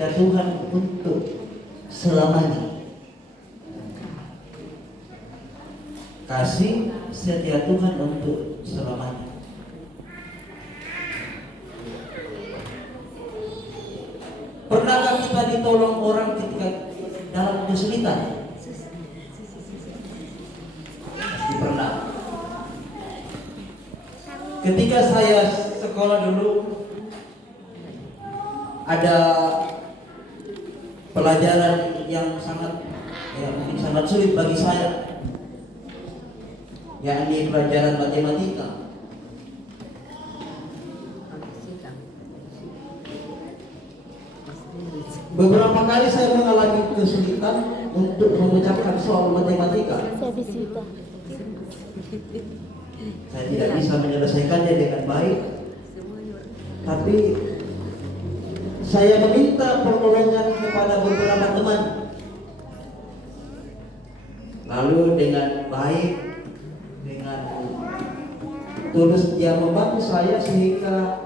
Ya Tuhan untuk selamanya. Kasih setia Tuhan untuk selamanya. Pernahkah kita ditolong orang ketika dalam kesulitan? Pasti pernah. Ketika saya sekolah dulu, ada pelajaran yang mungkin sangat sulit bagi saya, yakni pelajaran matematika. Beberapa kali saya mengalami kesulitan untuk memecahkan soal matematika. Saya tidak bisa menyelesaikannya dengan baik, tapi saya meminta pertolongan kepada beberapa teman. Lalu dengan baik, dengan tulus dia membantu saya sehingga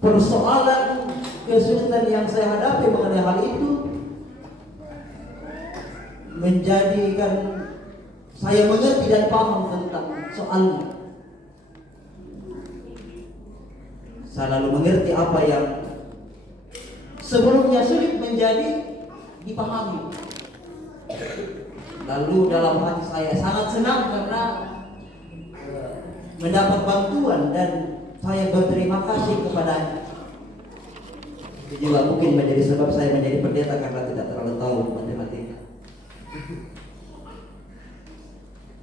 persoalan kesulitan yang saya hadapi mengenai hal itu menjadikan saya mengerti dan paham tentang soalnya. Saya lalu mengerti apa yang sebelumnya sulit menjadi dipahami. Lalu dalam hati saya sangat senang karena mendapat bantuan dan saya berterima kasih kepadanya. Itu juga mungkin menjadi sebab saya menjadi pendeta karena tidak terlalu tahu matematika.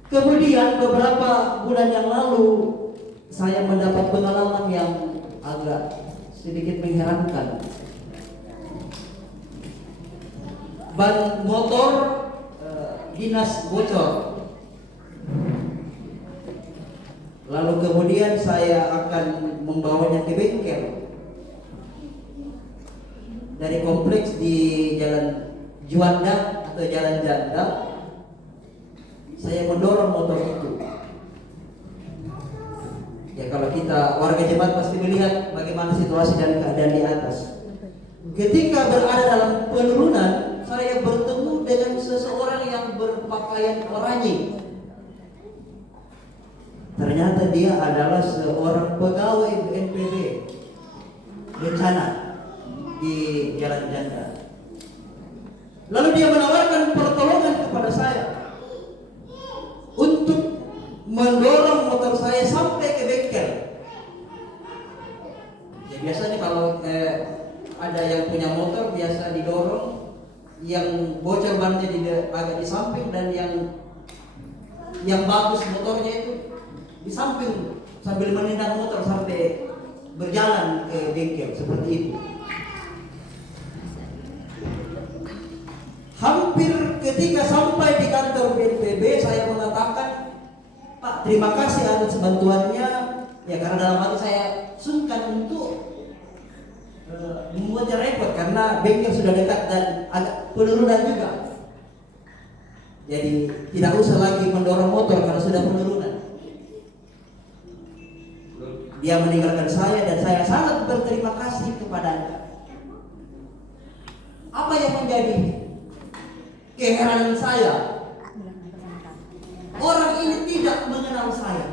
Kemudian beberapa bulan yang lalu saya mendapat pengalaman yang agak sedikit mengherankan. Ban motor dinas bocor. Lalu kemudian saya akan membawanya ke bengkel. Dari kompleks di Jalan Juanda atau Jalan Janda, saya mendorong motor itu. Ya, kalau kita warga jemaat pasti melihat bagaimana situasi dan keadaan di atas. Ketika berada dalam penurunan, saya bertemu dengan seseorang yang berpakaian oranye. Ternyata dia adalah seorang pegawai BNPB bencana di Jalan Janda. Lalu dia menawarkan pertolongan kepada saya untuk mendorong motor saya sampai ke bengkel. Ya, biasanya kalau ada yang punya motor biasa didorong, yang bocor bannya agak di samping dan yang bagus motornya itu di samping sambil menendang motor sampai berjalan ke bengkel seperti itu. Hampir ketika sampai di kantor BNPB saya mengatakan, Pak, terima kasih atas bantuannya. Ya, karena dalam hati saya sungkan untuk membuatnya repot karena bengkel sudah dekat dan agak penurunan juga. Jadi tidak usah lagi mendorong motor karena sudah penurunan. Dia meninggalkan saya dan saya sangat berterima kasih kepadanya. Apa yang menjadi keheranan saya? Orang ini tidak mengenal saya.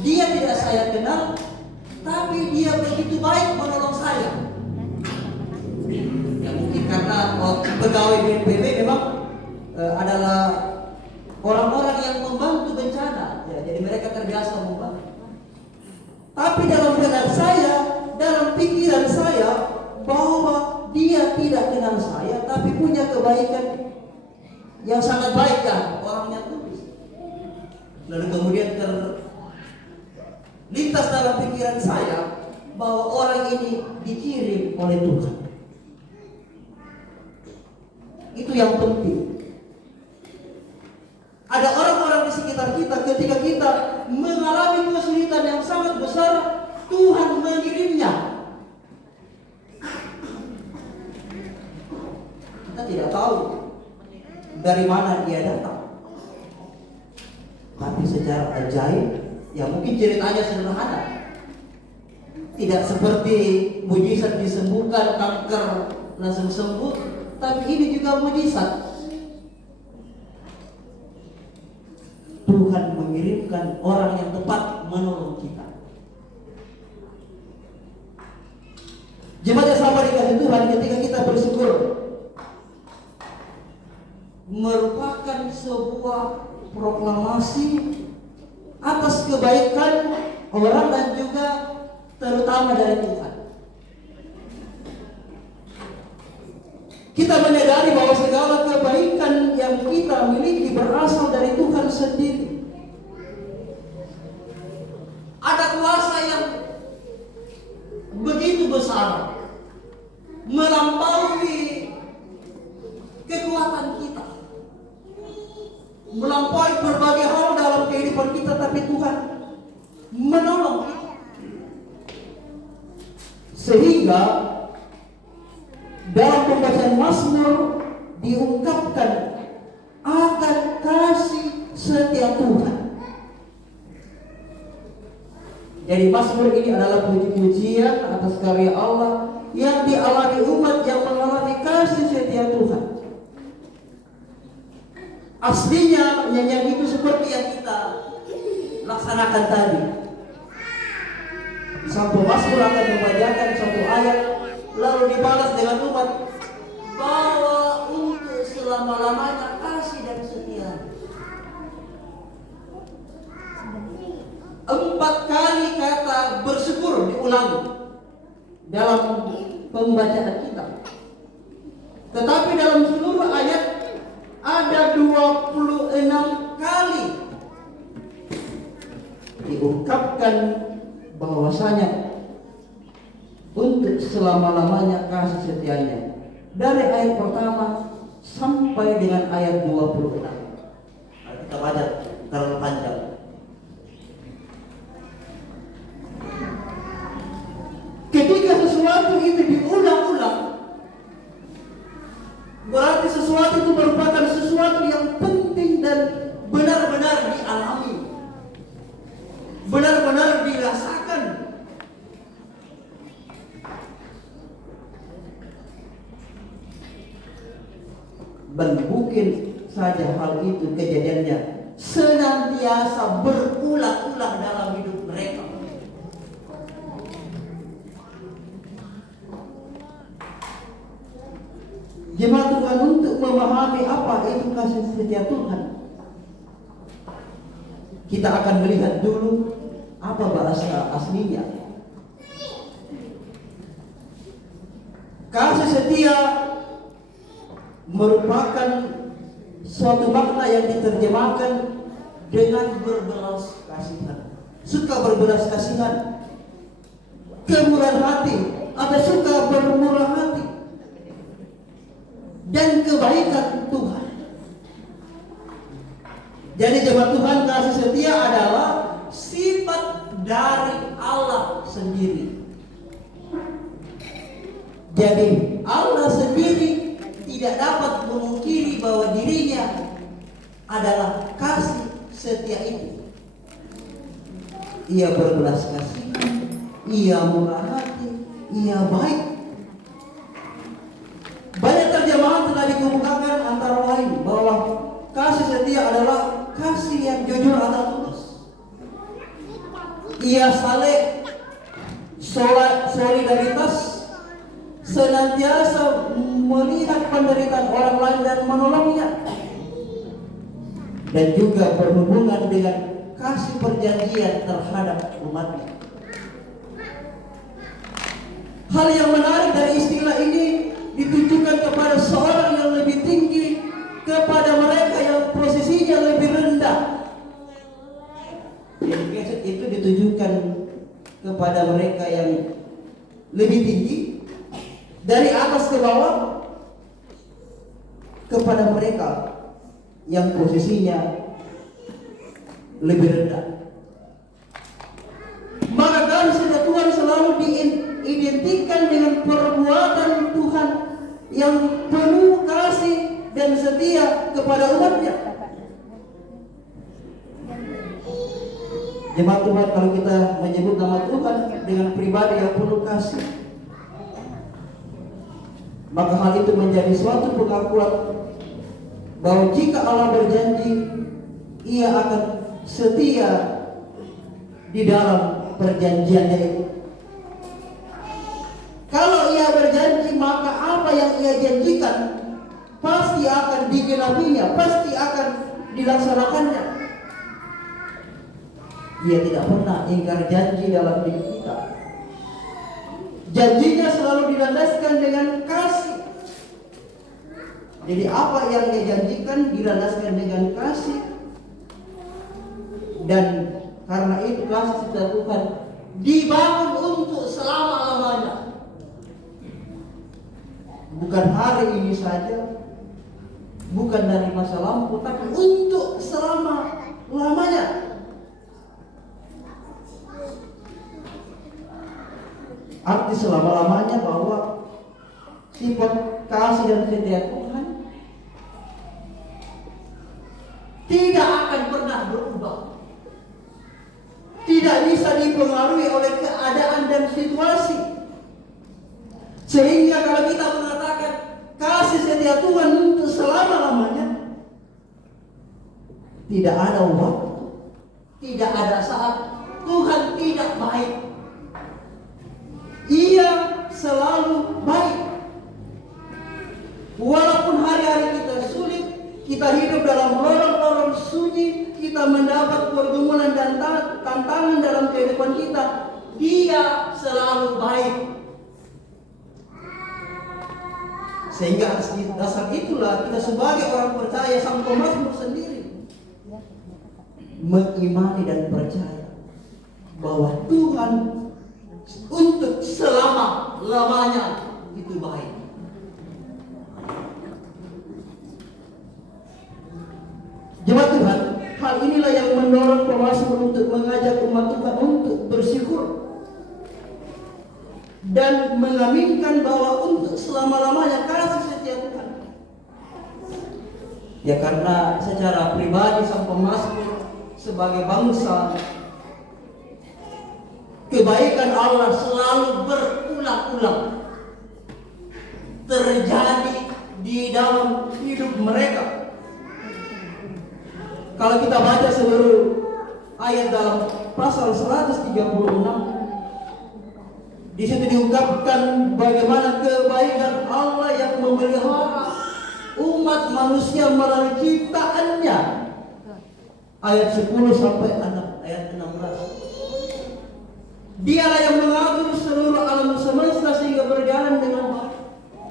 Dia tidak saya kenal, tapi dia begitu baik menolong saya. Ya, mungkin karena pegawai BNPB memang adalah orang-orang yang membantu bencana. Ya, jadi mereka terbiasa membantu. Tapi dalam benak saya, dalam pikiran saya, bahwa dia tidak kenal saya, tapi punya kebaikan yang sangat baik kan, orangnya tulus. Lalu kemudian terlintas dalam pikiran saya bahwa orang ini dikirim oleh Tuhan. Itu yang penting. Ada orang-orang di sekitar kita ketika kita mengalami kesulitan yang sangat besar, Tuhan mengirimnya. Kita tidak tahu dari mana dia datang, tapi secara ajaib, ya mungkin ceritanya sederhana. Tidak seperti mujizat disembuhkan kanker langsung sembuh, tapi ini juga mujizat. Tuhan mengirimkan orang yang tepat menolong kita. Jemaat yang sama dikasih Tuhan, ketika kita bersyukur, merupakan sebuah proklamasi atas kebaikan orang dan juga terutama dari Tuhan. Kita menyadari bahwa segala kebaikan yang kita miliki berasal dari Tuhan sendiri. Ada kuasa yang begitu besar, melampaui kekuatan kita, melampaui berbagai hal dalam kehidupan kita, tapi Tuhan menolong kita. Sehingga dalam pembacaan Mazmur diungkapkan akan kasih setia Tuhan. Jadi Mazmur ini adalah puji-pujian atas karya Allah yang dialami umat yang mengalami kasih setia Tuhan. Aslinya nyanyian itu seperti yang kita laksanakan tadi. Satu Mazmur akan membacakan satu ayat, lalu dibalas dengan umat bahwa untuk selama-lamanya kasih dan setia. 4 kali kata bersyukur diulang dalam pembacaan kita. Tetapi dalam seluruh ayat ada 26 kali diungkapkan bahwasanya untuk selama-lamanya kasih setianya. Dari ayat pertama sampai dengan ayat 26. Kita baca terlalu panjang. Ketika sesuatu itu diulang-ulang, berarti sesuatu itu merupakan sesuatu yang penting dan benar-benar dialami, benar-benar dirasakan. Dan mungkin saja hal itu kejadiannya senantiasa berulang-ulang dalam hidup mereka. Jemaat Tuhan, untuk memahami apa itu kasih setia Tuhan, kita akan melihat dulu apa bahasa aslinya. Kasih setia merupakan suatu makna yang diterjemahkan dengan berbelas kasihan, suka berbelas kasihan, kemurahan hati, atau suka bermurah hati, dan kebaikan Tuhan. Jadi jemaat Tuhan, kasih setia adalah sifat dari Allah sendiri. Jadi Allah sendiri tidak dapat memungkiri bahwa dirinya adalah kasih setia itu. Ia berbelas kasihan, ia murah hati, ia baik. Banyak terjemahan telah dikemukakan antara lain bahwa kasih setia adalah kasih yang jujur atau tulus. Ia saling solidaritas, senantiasa melihat penderitaan orang lain dan menolongnya, dan juga berhubungan dengan kasih perjanjian terhadap umatnya. Hal yang menarik dari istilah ini ditujukan kepada seorang yang lebih tinggi, kepada mereka yang posisinya lebih rendah. Yang itu ditujukan kepada mereka yang lebih tinggi, dari atas ke bawah, kepada mereka yang posisinya lebih rendah. Maka kasih Tuhan selalu diidentikan dengan perbuatan Tuhan yang penuh kasih dan setia kepada umatnya. Jemaat Tuhan, kalau kita menyebut nama Tuhan dengan pribadi yang penuh kasih, maka hal itu menjadi suatu pengakuan bahwa jika Allah berjanji, Ia akan setia di dalam perjanjiannya itu. Kalau Ia berjanji, maka apa yang Ia janjikan pasti akan digenapinya, pasti akan dilaksanakannya. Ia tidak pernah ingkar janji dalam diri kita. Janjinya selalu dilandaskan dengan kasih. Jadi apa yang Ia janjikan dilandaskan dengan kasih. Dan karena itu kasih setia Tuhan dibangun untuk selama-lamanya. Bukan hari ini saja, bukan dari masa lampau, tapi untuk selama-lamanya. Arti selama-lamanya bahwa sifat kasih dan setia Tuhan tidak akan pernah berubah. Tidak bisa dipengaruhi oleh keadaan dan situasi. Sehingga kalau kita mengatakan kasih setia Tuhan untuk selama-lamanya, tidak ada waktu, tidak ada saat Tuhan tidak baik. Ia selalu baik. Walaupun hari-hari kita sulit, kita hidup dalam lorong-lorong sunyi, kita mendapat pergumulan dan tantangan dalam kehidupan kita, Dia selalu baik. Sehingga atas dasar itulah kita sebagai orang percaya, sang pemazmur sendiri mengimani dan percaya bahwa Tuhan untuk selama-lamanya itu baik. Jemaat Tuhan, hal inilah yang mendorong pemazmur untuk mengajak umat Tuhan untuk bersyukur dan mengaminkan bahwa untuk selama-lamanya kasih setia Tuhan. Ya, karena secara pribadi sang pemazmur sebagai bangsa, kebaikan Allah selalu berulang-ulang terjadi di dalam hidup mereka. Kalau kita baca seluruh ayat dalam pasal 136, di situ diungkapkan bagaimana kebaikan Allah yang memelihara umat manusia melalui ciptaannya. Ayat 10 sampai ayat 16. Dialah yang mengatur seluruh alam semesta sehingga berjalan dengan baik.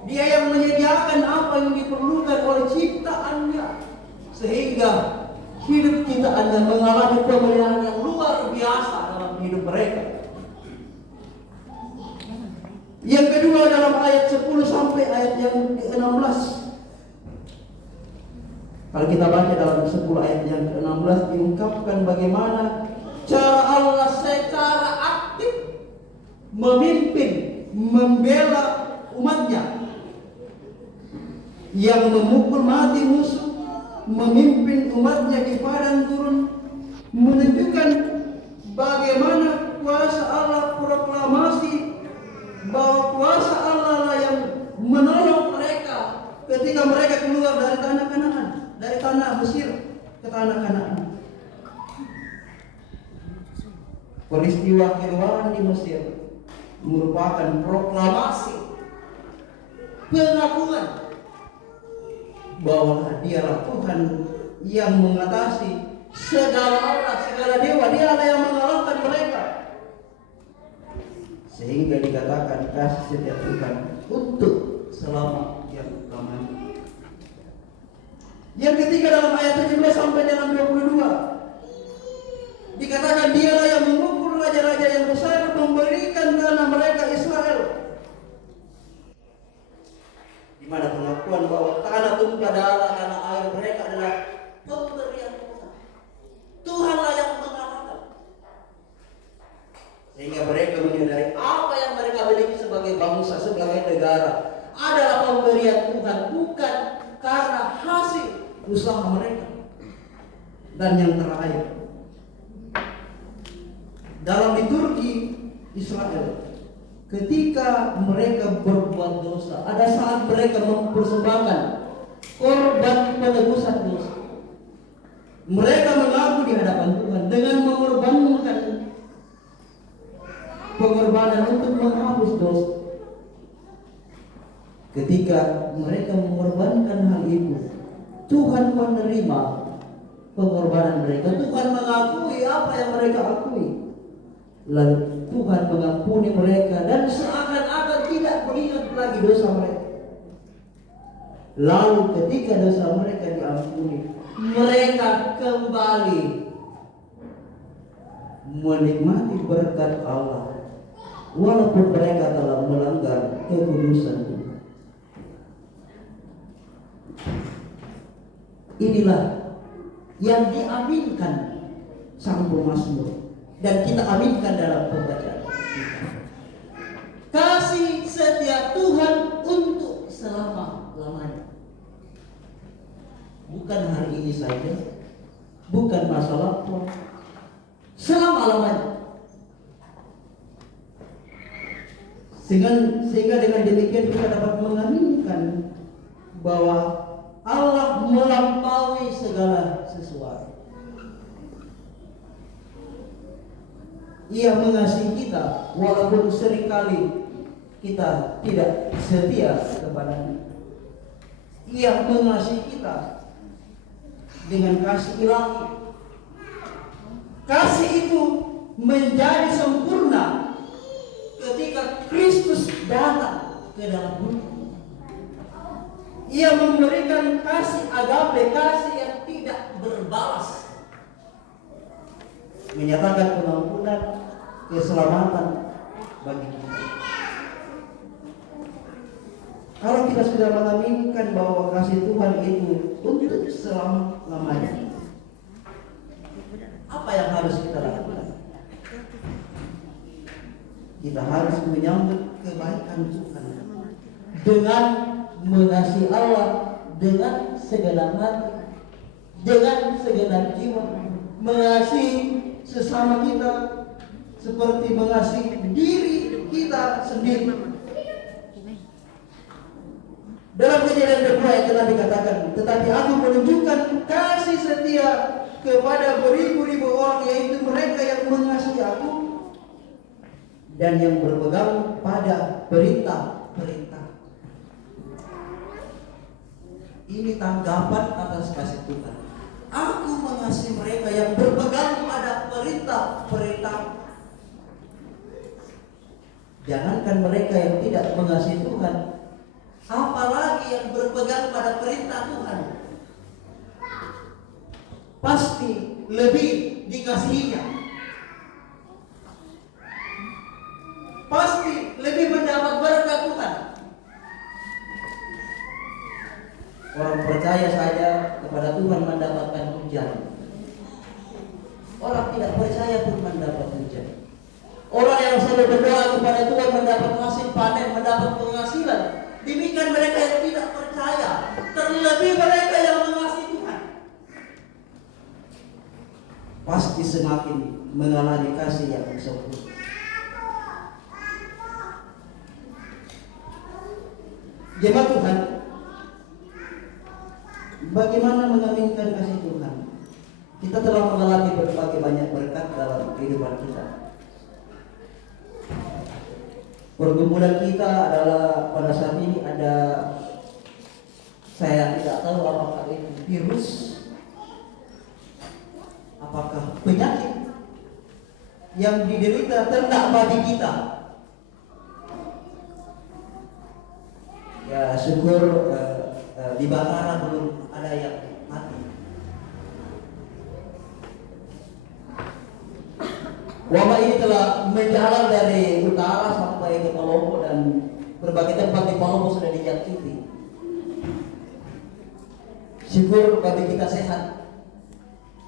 Dia yang menyediakan apa yang diperlukan oleh ciptaannya, sehingga hidup ciptaannya mengalami pemeliharaan yang luar biasa dalam hidup mereka. Yang kedua dalam ayat 10 sampai ayat yang ke-16. Kalau kita baca dalam 10 ayat yang ke-16, diungkapkan bagaimana cara Allah secara aktif memimpin, membela umatnya, yang memukul mati musuh, memimpin umatnya di padang gurun, menunjukkan bagaimana kuasa Allah, proklamasi bahwa kuasa Allah lah yang menolong mereka ketika mereka keluar dari tanah Kanaan, dari tanah Mesir ke tanah Kanaan. Peristiwa keluaran di Mesir merupakan proklamasi, pengakuan bahwa Dialah Tuhan yang mengatasi segala Allah, segala dewa. Dialah yang mengalahkan mereka. Sehingga dikatakan kasih setia Tuhan untuk selama-lamanya. Yang ketiga dalam ayat 17 sampai dalam 22, dikatakan Dialah yang memukul raja-raja yang besar, memberikan tanah mereka Israel. Di mana pengakuan bahwa tanah tumpah darah, tanah air mereka adalah pemberian Tuhan. Tuhanlah yang mengalahkan. Sehingga mereka menyadari apa yang mereka miliki sebagai bangsa, sebagai negara adalah pemberian Tuhan, bukan karena hasil usaha mereka. Dan yang terakhir, dalam liturgi Israel, ketika mereka berbuat dosa, ada saat mereka mempersembahkan korban penebusan dosa. Mereka mengaku di hadapan Tuhan dengan mengorbankan pengorbanan untuk menghapus dosa. Ketika mereka mengorbankan hal itu, Tuhan menerima pengorbanan mereka. Tuhan mengakui apa yang mereka akui. Lalu Tuhan mengampuni mereka dan seakan-akan tidak mengingat lagi dosa mereka. Lalu ketika dosa mereka diampuni, mereka kembali menikmati berkat Allah, walaupun mereka telah melanggar kekudusan Tuhan. Inilah yang diaminkan sang pemazmur dan kita aminkan dalam pembacaan kita. Kasih setia Tuhan untuk selama-lamanya. Bukan hari ini saja, bukan masa lalu, selama-lamanya. Sehingga dengan demikian kita dapat mengaminkan bahwa Allah melampaui segala sesuatu. Ia mengasihi kita walaupun seringkali kita tidak setia kepadanya. Ia mengasihi kita dengan kasih ilahi. Kasih itu menjadi sempurna ketika Kristus datang ke dalam bumi. Ia memberikan kasih agape, kasih yang tidak berbalas, menyatakan pengampunan, keselamatan bagi kita. Kalau kita sudah mengaminkan bahwa kasih Tuhan itu untuk selama-lamanya, apa yang harus kita lakukan? Kita harus menyambut kebaikan Tuhan dengan mengasihi Allah dengan segenap hati, dengan segenap jiwa, mengasihi sesama kita seperti mengasihi diri kita sendiri. Dalam Kejadian 2 yang telah dikatakan, tetapi aku menunjukkan kasih setia kepada beribu-ribu orang, yaitu mereka yang mengasihi aku dan yang berpegang pada perintah-perintah. Ini tanggapan atas kasih Tuhan. Aku mengasihi mereka yang berpegang pada perintah-perintah. Jangankan mereka yang tidak mengasihi Tuhan, apalagi yang berpegang pada perintah Tuhan, pasti lebih dikasihinya, pasti lebih mendapat berkat Tuhan. Orang percaya saja kepada Tuhan mendapatkan hujan. Orang tidak percaya pun mendapat hujan. Orang yang selalu berdoa kepada Tuhan mendapat hasil panen, mendapat penghasilan. Demikian mereka yang tidak percaya, terlebih mereka yang mengasihi Tuhan, pasti semakin mengalami kasih yang sempurna. Jemaat Tuhan, bagaimana mengaminkan kasih Tuhan? Kita telah mengalami berbagai banyak berkat dalam kehidupan kita. Pergumulan kita adalah pada saat ini ada, saya tidak tahu apakah itu virus, apakah penyakit yang diderita ternak bagi kita. Ya syukur di Bangara belum ada yang mati. Wabah ini telah menjalar dari utara sampai ke Palopo dan berbagai tempat di Palopo sudah dijangkiti. Syukur bagi kita sehat.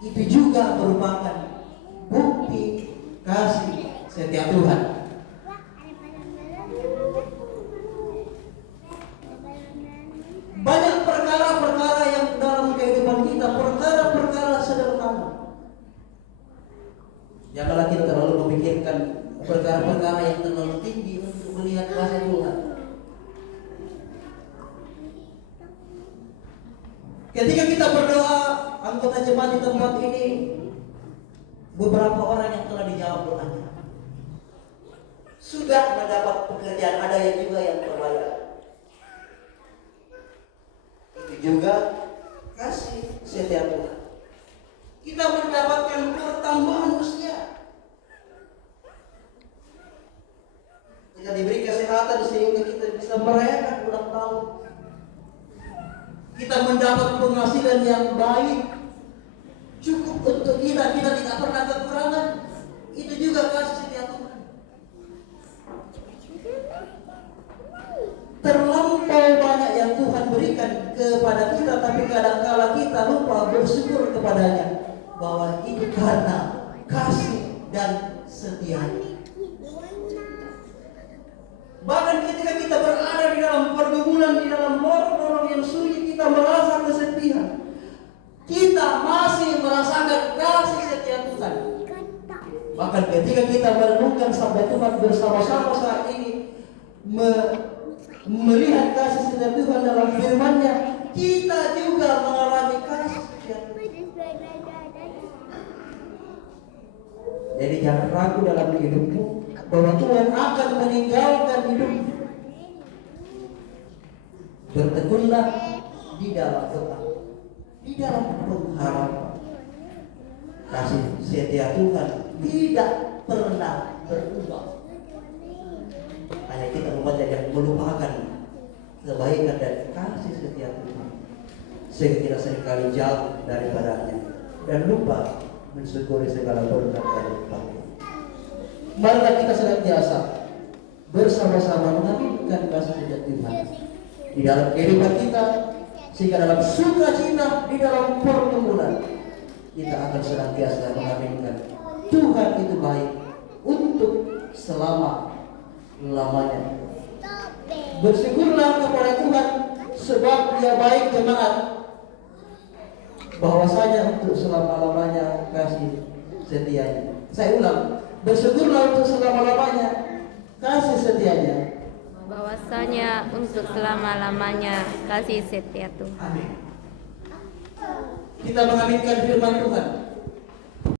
Itu juga merupakan bukti kasih setia Tuhan. Banyak perkara-perkara yang dalam kehidupan kita, perkara-perkara sederhana. Janganlah kita terlalu memikirkan Ketika kita berdoa, anggota jemaat di tempat ini, beberapa orang yang telah dijawab doanya sudah mendapat pekerjaan, ada yang juga yang terbayar. Itu juga kasih setia Tuhan. Kita mendapatkan pertambahan usia. Kita diberi kesehatan sehingga kita bisa merayakan ulang tahun. Kita mendapat penghasilan yang baik, cukup untuk kita tidak pernah kekurangan. Itu juga kasih setia Tuhan. Terlampau banyak yang Tuhan berikan kepada kita, tapi kadangkala kita lupa bersyukur kepadanya, bahwa itu karena kasih dan setia. Bahkan ketika kita berada di dalam pergumulan, di dalam lorong-lorong yang sulit, kita merasa kesepian, kita masih merasakan kasih setia Tuhan. Bahkan ketika kita merenungkan sabda Tuhan bersama-sama saat ini, melihat kasih setia Tuhan dalam firman-Nya, kita juga mengalami kasih setia Tuhan. Jadi jangan ragu dalam hidupmu bahwa Tuhan akan meninggalkan hidupmu. Bertekunlah di dalam doa, di dalam pengharapan. Kasih setia Tuhan tidak pernah berubah. Hanya kita umat yang melupakan kebaikan dan kasih setia Tuhan, sehingga kita seringkali jauh daripadanya dan lupa mensyukuri segala berkat dan limpahan. Marilah kita senantiasa bersama-sama mengaminkan kasih setia Tuhan di dalam kehidupan kita, sehingga dalam sukacita, di dalam pergumulan, kita akan senantiasa mengaminkan Tuhan itu baik untuk selama-lamanya. Bersyukurlah kepada Tuhan sebab Dia baik, jemaat, bahwasanya untuk selama-lamanya kasih setianya. Saya ulang, bersyukurlah untuk selama-lamanya kasih setianya, bahwasanya untuk selama-lamanya kasih setia Tuhan. Amin. Kita mengaminkan firman Tuhan.